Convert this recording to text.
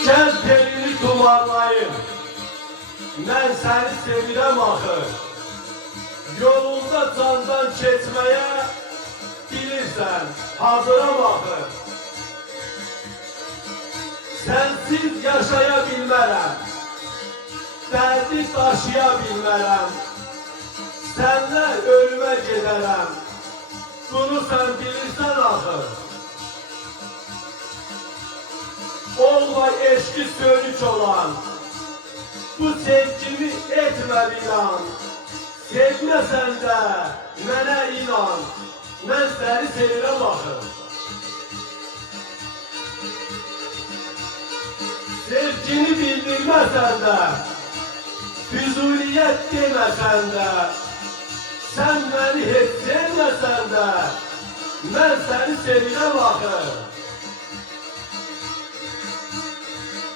Gəl telini tumarlayım, mən səni sevirəm axı. Yolunda candan keçməyə bilirsən, hazıram axı. Sənsiz yaşaya bilmərəm, dərdi daşıya bilmərəm. Sənlə ölümə gedərəm, bunu sən bilirsən axı. Olma eşki sönük olan, bu sevgimi etmə bilan. Sevməsən də mənə inan, mən səni sevirəm axı. Sevgini bildirməsən də, füzuliyyət deməsən də, sən məni heç sevməsən də, mən səni sevirəm axı.